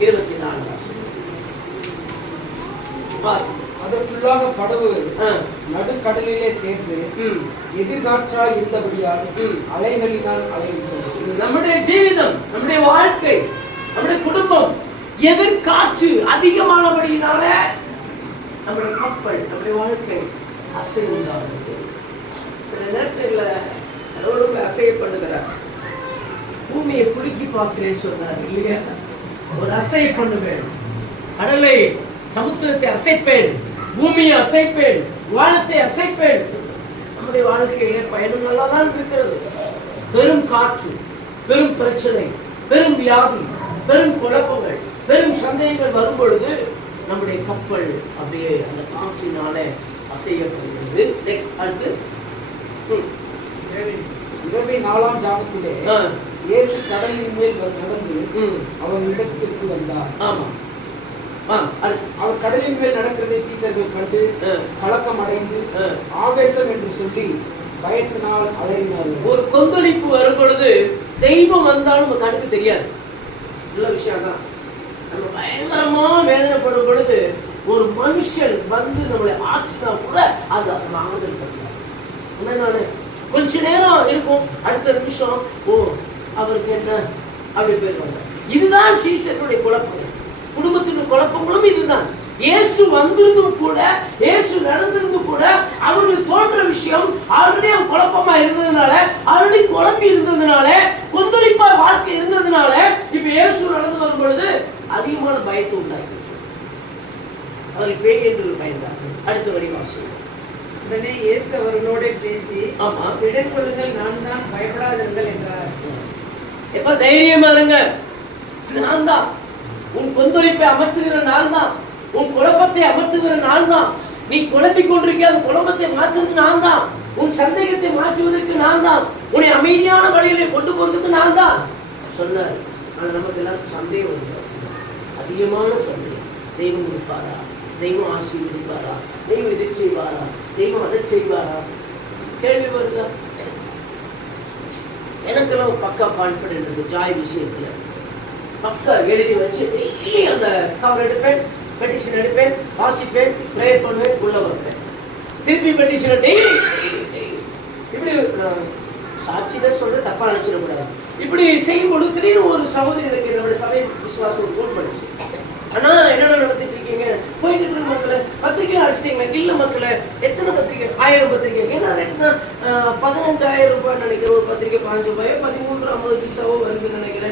24 அதற்குள்ளாக படவு நடுக்கடலிலே சேர்ந்து எதிர்காற்றாய் இருந்தபடியால் அலைகளினால் அலைவிட்டது. நம்முடைய ஜீவிதம், நம்முடைய வாழ்க்கை, நம்முடைய குடும்பம் எதிர்காற்று அதிகமானபடியினால நம்முடைய கப்பல், நம்முடைய வாழ்க்கை அசைவுண்டாகிறது. சில நேரத்தில் கடவுளுக்கு அசைய பண்ணுகிறார். பூமியை குலுக்கி பார்க்கிறேன்னு சொன்னார் இல்லையா? ஒரு அசைய பண்ணுவேன், கடலை சமுத்திரத்தை அசைப்பேன், பூமியை அசைப்பேன், வானத்தை அசைப்பேன். நம்முடைய வாழ்க்கையிலே பயணம் நல்லாதான் இருக்கிறது. பெரும் காற்று, பெரும் பிரச்சனை, பெரும் வியாதி, பெரும் குழப்பங்கள், பெரும் சந்தேகங்கள் வரும் பொழுது நம்முடைய கப்பல் அப்படியே அந்த காற்றினாலே அசையப்படுகிறது. நெக்ஸ்ட் அடுத்து இரவு 4ஆம் ஜாமத்திலே இயேசு கடலின் மேல் நடந்து அவர் இடத்திற்கு வந்தார். ஆமா, அவர் கடலின் மேல் நடக்கிறதை சீசர்கள் கண்டு கலக்கம் அடைந்து ஆவேசம் என்று சொல்லி பயத்தினால் அலறினார்கள். ஒரு கொந்தளிப்பு வரும் பொழுது தெய்வம் வந்தாலும் நம்ம கண்ணுக்கு தெரியாது. நல்ல விஷயம் தான். நம்ம பயங்கரமா வேதனைப்படும் பொழுது ஒரு மனுஷன் வந்து நம்மளை ஆற்றினா கூட அது ஆறுதல் பண்ணலாம். கொஞ்ச நேரம் இருக்கும், அடுத்த நிமிஷம் ஓ அவருக்கு என்ன அப்படி போயிருவாங்க. இதுதான் சீசர்களுடைய குழப்பங்கள், குடும்பத்தினுடைய குழப்பங்களும் இதுதான். இயேசு வந்திருந்தும் கூட, இயேசு நடந்திருந்தும் கூட அவங்களுக்கு தோன்ற விஷயம் ஆல்ரெடி குழப்பமா இருந்ததுனால, ஆல்ரெடி குழம்பி இருந்ததுனால, கொந்தளிப்பா வாழ்க்கை இருந்ததுனால இப்ப இயேசு நடந்து வரும் பொழுது அதிகமான பயத்தை உண்டாக்கி அவர்கள் பேய் என்று பயந்தார்கள். அடுத்த வரி வாசி. உடனே இயேசு அவர்களோட பேசி, ஆமா, திடன் கொள்ளுங்கள், நான் தான், பயப்படாதீர்கள் என்றார். எப்ப தைரியமா இருங்க, நான் தான் உன் கொந்தளிப்பை அமர்த்துகிற நான் தான், உன் குழப்பத்தை அமர்த்துகிற நான் தான். நீ குழப்பிக் கொண்டிருக்க அந்த குழப்பத்தை மாற்றுவது நான் தான், உன் சந்தேகத்தை மாற்றுவதற்கு நான் தான், உன்னை அமைதியான வழியிலே கொண்டு போறதுக்கு நான் தான் சொன்னார். ஆனா நமக்கு எல்லாரும் சந்தேகம் வருது, அதிகமான சந்தேகம். தெய்வம் கொடுப்பாரா, தெய்வம் ஆசீர்வதிப்பாரா, தெய்வம் இதை செய்வாரா, தெய்வம் அதை செய்வாரா, கேள்வி வருதா? எனக்கெல்லாம் பக்கா கான்ஃபிடென்ட் இருக்கு ஜாய் விஷயத்துல. பக்கா எழுதி வச்சு டெய்லி அந்த கவர் எடுப்பேன், பெட்டிஷன் எடுப்பேன், வாசிப்பேன், ப்ரேயர் பண்ணுவேன், உள்ள வருவேன், திருப்பி பெட்டிஷன் டெய்லி இப்படி சாட்சிதான் சொல்ற, தப்பா நினைச்சிடக்கூடாது. இப்படி செய்யும் பொழுது திடீர்னு ஒரு சகோதரி எனக்கு நம்முடைய சபை விசுவாசம் ஃபோன் பண்ணிச்சு. ஆனா என்னென்ன நடத்திட்டு இருக்கீங்க, போய்கிட்டு இருக்க மக்களே, பத்திரிகை அடிச்சிட்டீங்க. இல்ல மக்களே, எத்தனை பத்திரிகை? 1000 பத்திரிகை. ஏன்னா ரேட்னா 15,000 ரூபாய் நினைக்கிறேன் ஒரு பத்திரிகை, 15 ரூபாயோ 1350 பைசாவோ வருதுன்னு நினைக்கிறேன்.